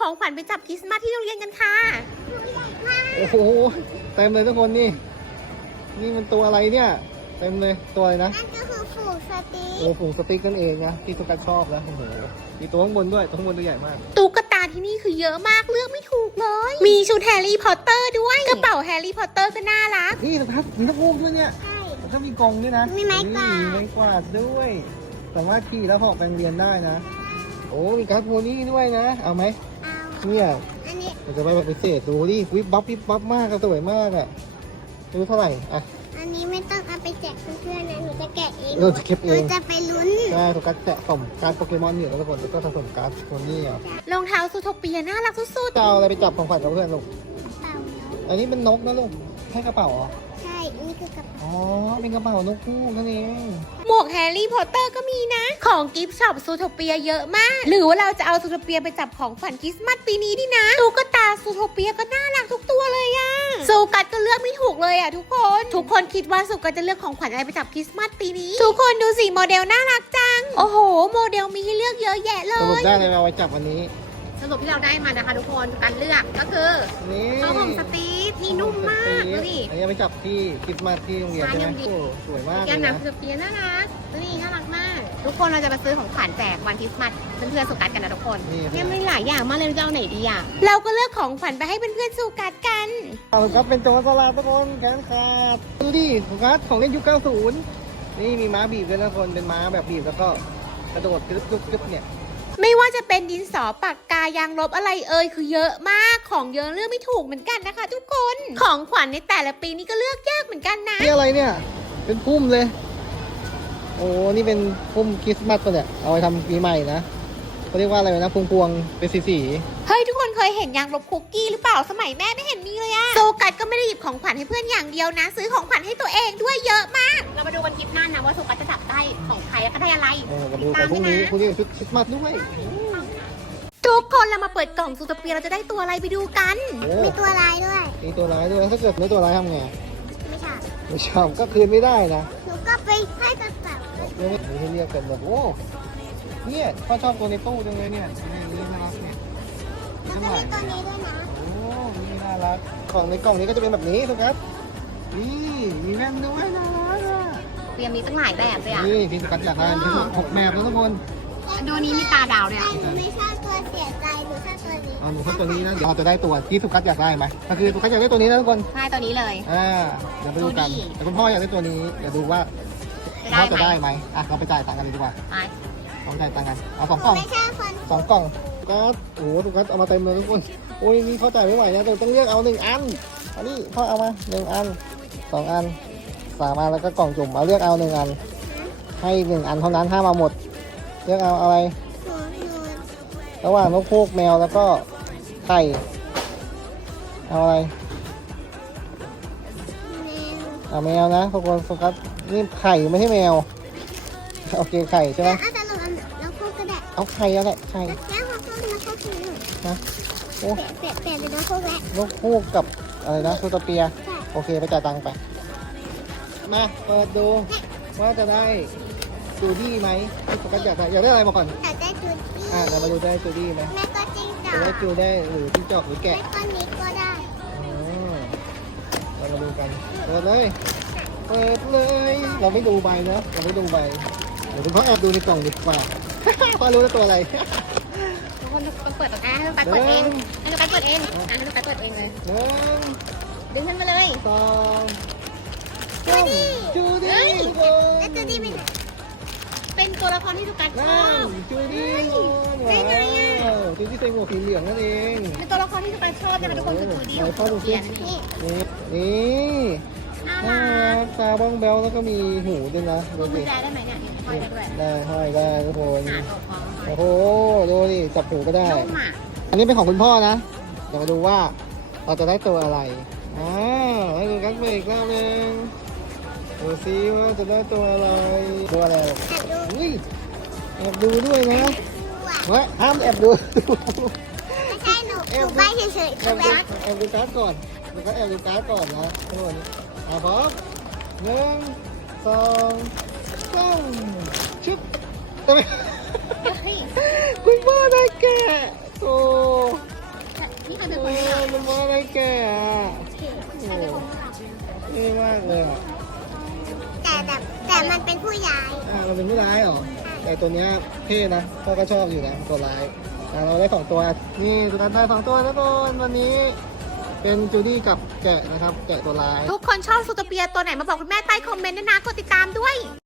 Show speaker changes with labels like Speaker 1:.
Speaker 1: ของขวัญไปจับคริสต์มาสที่โรงเรียนกันค่ะ
Speaker 2: โอ้โหเต็มเลยทุกคนนี่มันตัวอะไรเนี่ยเต็มเลยตัวอะไรนะ
Speaker 3: นั่นก็คือฝูงสติ๊ก
Speaker 2: โอ้ฝูงสติ๊กนั่นเองนะที่ทุกคนชอบนะโอ้โหมีตัวข้างบนด้วยตัวข้างบนตัวใหญ่มาก
Speaker 1: ตุ๊กตาที่นี่คือเยอะมากเลือกไม่ถูกเลยมีชุดแฮร์รี่พอตเตอร์ด้วยกระเป๋าแฮร์รี่พอตเตอร์ก็น่ารัก
Speaker 2: นี่นะครับมีนักพูกด้วยเนี่ย
Speaker 3: ใช่
Speaker 2: แล้วก็มีกรงด้วยนะ
Speaker 3: มีไม้กวาด
Speaker 2: มีไม้กวาดด้วยสามารถขี่แล้วเหาะไปโรงเรียนได้นะโอ้มีการ์ดโพนี่ด้วยนะเอาไหม
Speaker 3: เอา
Speaker 2: เนี่ย
Speaker 3: อันนี้
Speaker 2: เราจะไปแบบพิเศษดูดิวิบบับมากสวยมากอ่ะรู้เท่าไหร่อ่ะ
Speaker 3: อันนี้ไม่ต้องเอาไปแจกเพื่อนๆนะหนูจะแกะเอง
Speaker 2: เราจะเก็บเอง
Speaker 3: หนูจะไปลุ้น
Speaker 2: ใช่ทุกการแกะส่งการ์ดโปเกมอนเนี่ยทุกคนแล้วก็ผสมการ์ดโพนี่อ่ะ
Speaker 1: รองเท้าซูโทเปียน่ารักสุด
Speaker 2: จะเอาอะไรไปจับของขวัญกับเพื่อนลูก
Speaker 3: เปล่าเนาะ
Speaker 2: อันนี้เป็นนกนะลูกให้กระเป๋าเหรอ
Speaker 3: ใช่นี่คือกระเป๋า
Speaker 2: อ๋อเป็นกระเป๋านกคู่นั่นเอง
Speaker 1: หมวกแฮร์รี่พอตเตอร์ก็มีนะของกิฟต์ช็อปซูโทเปียเยอะมากหรือว่าเราจะเอาซูโทเปียไปจับของขวัญคริสต์มาสปีนี้ดีนะตุ๊กตาซูโทเปียก็น่ารักทุกตัวเลยอะซูกัดก็เลือกไม่ถูกเลยอะทุกคนคิดว่าซูกัดจะเลือกของขวัญอะไรไปจับคริสต์มาสปีนี้ทุกคนดูสิโมเดลน่ารักจังโอ้โหโมเดลมีให้เลือกเยอะแยะเล
Speaker 2: สรุป
Speaker 1: ย
Speaker 2: ได้เลยเอาไว้จับวันนี้
Speaker 1: สรุปที่เราได้มานะคะทุกคนการเลือกก็คือข้าวหอมสตีฟนี่นุ่มมากดูดิ
Speaker 2: อันนี้ไปจับที่คริสต์มาสที่โรงเรียนใช่ไหมโอ้สวยมากเลยนะ
Speaker 1: ซูโทเปียน่ารักนี่น่ารักมากทุกคนเราจะมาซื้อของขวัญแจกวันคริสต์มาสเพื่อนๆสุกัดกันนะทุกคนเนี่ยมีหลายอย่างมากเลยจะเอาไหนดีอ่ะเราก็เลือกของขวัญไปให้เพื่อนๆสุกัดกัน
Speaker 2: เอาครับเป็นโจรสลัดทุกคนแขนขาดดูดิสุกัดของเล่นยุค 90นี่มีม้าบีบด้วยนะคนเป็นม้าแบบบีบแล้วก็กระโดดกรึบเนี่ย
Speaker 1: ไม่ว่าจะเป็นดินสอปากกายางลบอะไรคือเยอะมากของเยอะเลือกไม่ถูกเหมือนกันนะคะทุกคนของขวัญในแต่ละปีนี้ก็เลือกยากเหมือนกันนะ
Speaker 2: นี่อะไรเนี่ยเป็นพุ่มเลยโอ้นี่เป็นพุ่มคริสต์มาสเนี่ยเอาไปทำปีใหม่นะเขาเรียกว่าอะไรนะพวงเป็นสี
Speaker 1: เฮ้ยทุกคนเคยเห็นยางลบคุกกี้หรือเปล่าสมัยแม่ไม่เห็นมีเลยอะโซกัดก็ไม่ได้หยิบของขวัญให้เพื่อนอย่างเดียวนะซื้อของขวัญให้ตัวเองด้วยเยอะมากเรามาดูวันคลิปหน้านะว่าโซกัดจะจับได้ของใครแล้วก็ได้อะไร
Speaker 2: มาดูของพรุ่งนี้ชุดคริสต์มาสด้วย
Speaker 1: ทุกคนเรามาเปิดกล่องซูโทเปียเราจะได้ตัวอะไรไปดูกัน
Speaker 3: มีตัวลายด้วย
Speaker 2: มีตัวร้ายด้วยถ้าเกิดไม่ตัวร้ายทำไง
Speaker 3: ไม่
Speaker 2: ชอบก็คืนไม่ได้นะ
Speaker 3: หนูก็ไปให้กระเป๋า
Speaker 2: ไม่ให้เรียกกันแบบโอ้เนี่ยพ่อชอบตัวในตู้จังเลยเนี่ยนี่น่ารักเนี่ย
Speaker 3: แล้วก็มีตัวนี้ด้วยนะ
Speaker 2: โอ้นี่น่ารักของในกล่องนี้ก็จะเป็นแบบนี้ทุกครับนี่มีแว่นด้วยน่ารักอ่ะ
Speaker 1: เตรียมมีตั้งหลายแบบเลยอ่ะ
Speaker 2: นี่พี่สกัดอยากได้ทั้งหมด6แบบแล้วทุกคน
Speaker 1: ดูนี้มีตาดาวด้วยอ่ะ
Speaker 3: หนูไม่ชอบตัวเสียใจหนูชอบตัวนี้
Speaker 2: หนูชอบตัวนี้นะเดี๋ยวเราจะได้ตัวที่สุกัดอยากได้ไหมก็คือสุกัดอยากได้ตัวนี้นะทุกคน
Speaker 1: ใช่ตัวนี้เลย
Speaker 2: เดี๋ยวไปดูกันแต่คุณพ่ออยากได้ตัวนี้เดี๋ยวดูว่าพ่อจะได้ไหมเราไปจ่ายตังค์กันดีกว่าต้องจ่ายตังค์กันเอา2 กล่อง2 กล่องก็โอ้โหทุกคนเอามาเต็มเลยทุกคนโอ้ยนี่เขาจ่ายไม่ไหวนะต้องเลือกเอา1 อันอันนี้พ่อเอามา1 อัน2 อัน3 อันแล้วก็กล่องจุ่มเอาเลือกเอา1 อันให้1 อันเท่านั้นห้ามเอาหมดเลือกเอาอะไรระหว่างนกฮูกแมวแล้วก็ไข่เอาอะไรเอาแมวนะทุกคนโฟกัสนี่ไข่ไม่ใช่แมวโอเคไข่ใช่ไหมเอาไข่เอาแหละไข่นะโอ้
Speaker 3: เปลี่ยนเป็นนกฮูกแล้ว
Speaker 2: นกฮูกกับอะไรนะซูโทเปียโอเคไปจ่ายตังค์ไปมาเปิดดูว่าจะได้จูดี้ไหมโฟกัสอยากได้อะไรมาก่อน
Speaker 3: อยากได้จูดี้
Speaker 2: เรามาดูได้จูดี้ไหม
Speaker 3: แม่ก็จิ้งจอก
Speaker 2: จะได้จูได้หรือจิ้งจอกหรือแกะ
Speaker 3: แม่ก็นี้ก็ได้
Speaker 2: เรามาดูกันเปิดเลยเราไม่ดูใบนะเราไม่ดูใบเดี๋ยวคุณพ่อแอบดูในกล่องดีกว่าพ่อรู้แล้วตัวอะไร
Speaker 1: ทุกคนต้องเปิดตัวแอร์ให้ลูกเปิดเองให้ลูกเปิดเองให้ลูกเปิดเองเลยดึงขึ้นมาเลย
Speaker 2: 2จูดี้
Speaker 3: แล้วจูดี้
Speaker 1: เป็นตัวละครที่ทุกการชอบ
Speaker 2: จูดี้ได้ไงจูดี้ใส่หมวกสีเหลืองนั่นเอง
Speaker 1: เป็นตัวละครที่ทุกการชอบนะคะทุกคนคือจูดี้
Speaker 2: พ่อดูสินี่น่ารักตาบ้องแบลแล้วก็มีหูด้วยนะ
Speaker 1: ดูดิได้ไหมเนี่ยห้อยได้ด้วย
Speaker 2: ห้อยได้ทุกคนโอ้โหดูดิจับหูก็ได้อันนี้เป็นของคุณพ่อนะเดี๋ยวมาดูว่าเราจะได้ตัวอะไรให้ดูกันอีกรอบนึงดูซิว่าจะได้ตัวอะไรแอบดูด้วยนะห้ามแอบดู
Speaker 3: ไม่ใช่หนูใบเฉยๆ
Speaker 2: แอบดูการ์ดก่อนแล้วก็แอบดูการ์ดก่อนนะทุกคนพร้อม1 2 3ชุบทำไมคุณพ่อได้แกะโอ้
Speaker 1: เป็น
Speaker 2: โอ้
Speaker 1: คนขับ
Speaker 2: คุณพ่อได้แก่อะโอ้เท่มากเลยอะ
Speaker 3: แต่มันเป็นผู้ย้าย
Speaker 2: มันเป็นผู้ร้ายเหรอ แต่ตัวเนี้ยเท่นะพ่อก็ชอบอยู่นะตัวร้ายเราได้2ตัวนี่สุนัขได้2ตัวแล้วคนวันนี้เป็นจูดี้กับแกะนะครับ แกะตัวร้าย
Speaker 1: ทุกคนชอบซูโทเปียตัวไหนมาบอกคุณแม่ใต้คอมเมนต์ด้วยนะกดติดตามด้วย